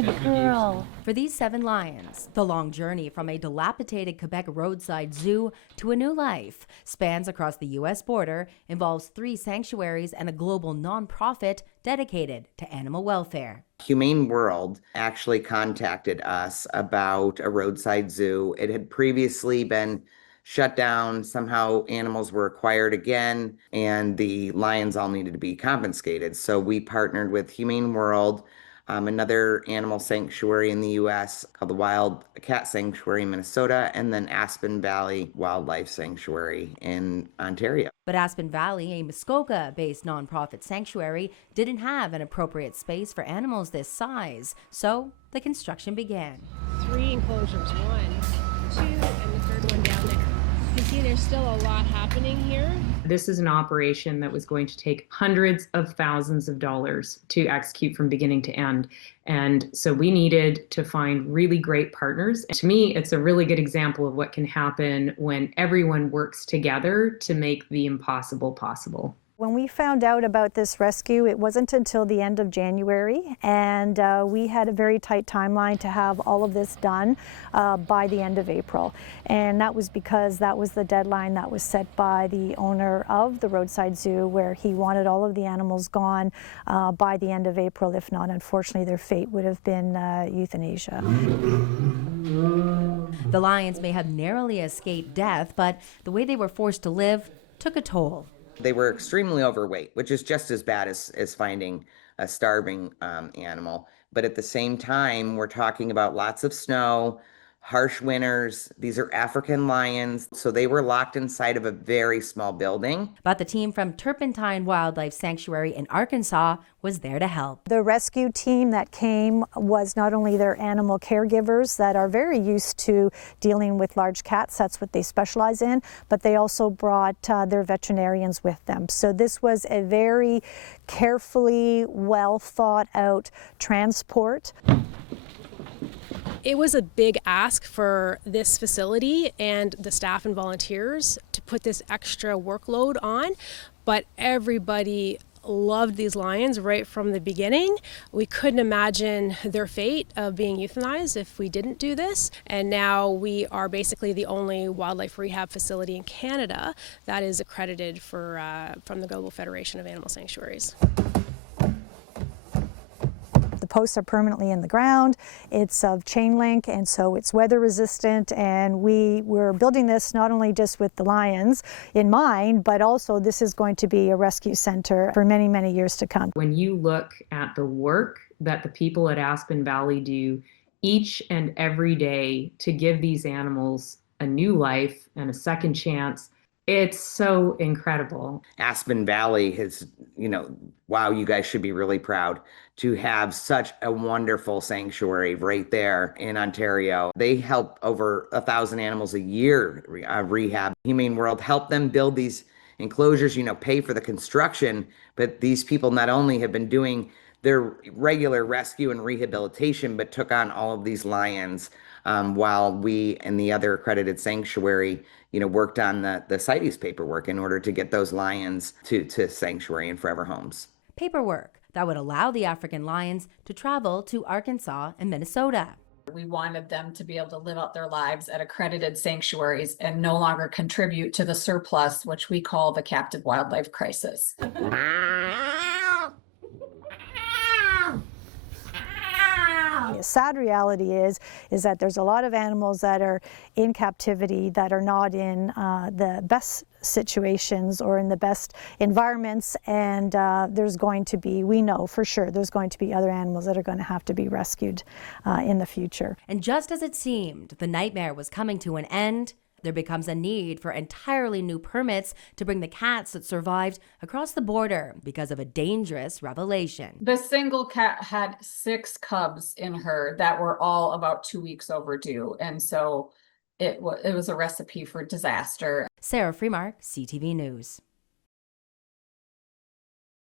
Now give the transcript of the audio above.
Good girl. For these 7 lions, the long journey from a dilapidated Quebec roadside zoo to a new life spans across the U.S. border, involves 3 sanctuaries and a global nonprofit dedicated to animal welfare. Humane World actually contacted us about a roadside zoo. It had previously been shut down. Somehow animals were acquired again, and the lions all needed to be confiscated. So we partnered with Humane World, another animal sanctuary in the U.S. called the Wild Cat Sanctuary in Minnesota, and then Aspen Valley Wildlife Sanctuary in Ontario. But Aspen Valley, a Muskoka-based nonprofit sanctuary, didn't have an appropriate space for animals this size, so the construction began. 3 enclosures, 1, 2, and the third one down there. You can see there's still a lot happening here. This is an operation that was going to take hundreds of thousands of dollars to execute from beginning to end. And so we needed to find really great partners. And to me, it's a really good example of what can happen when everyone works together to make the impossible possible. When we found out about this rescue, it wasn't until the end of January, and we had a very tight timeline to have all of this done by the end of April. And that was because that was the deadline that was set by the owner of the Roadside Zoo, where he wanted all of the animals gone by the end of April. If not, unfortunately, their fate would have been euthanasia. The lions may have narrowly escaped death, but the way they were forced to live took a toll. They were extremely overweight, which is just as bad as finding a starving animal. But at the same time, we're talking about lots of snow, harsh winters. These are African lions, so they were locked inside of a very small building. But the team from Turpentine Wildlife Sanctuary in Arkansas was there to help. The rescue team that came was not only their animal caregivers that are very used to dealing with large cats, that's what they specialize in, but they also brought their veterinarians with them. So this was a very carefully, well thought out transport. It was a big ask for this facility and the staff and volunteers to put this extra workload on, but everybody loved these lions right from the beginning. We couldn't imagine their fate of being euthanized if we didn't do this. And now we are basically the only wildlife rehab facility in Canada that is accredited for from the Global Federation of Animal Sanctuaries. The posts are permanently in the ground. It's of chain link, and so it's weather resistant, and we were building this not only just with the lions in mind, but also this is going to be a rescue center for many, many years to come. When you look at the work that the people at Aspen Valley do each and every day to give these animals a new life and a second chance, it's so incredible. Aspen Valley has, wow, you guys should be really proud to have such a wonderful sanctuary right there in Ontario. They help over 1,000 animals a year rehab. Humane World helped them build these enclosures, pay for the construction, but these people not only have been doing their regular rescue and rehabilitation, but took on all of these lions while we and the other accredited sanctuary worked on the CITES paperwork in order to get those lions to sanctuary and forever homes. Paperwork that would allow the African lions to travel to Arkansas and Minnesota. We wanted them to be able to live out their lives at accredited sanctuaries and no longer contribute to the surplus, which we call the captive wildlife crisis. The sad reality is that there's a lot of animals that are in captivity that are not in the best situations or in the best environments, and there's going to be, we know for sure, there's going to be other animals that are going to have to be rescued in the future. And just as it seemed the nightmare was coming to an end, there becomes a need for entirely new permits to bring the cats that survived across the border because of a dangerous revelation. The single cat had 6 cubs in her that were all about 2 weeks overdue. And so it was a recipe for disaster. Sarah Freemark, CTV News.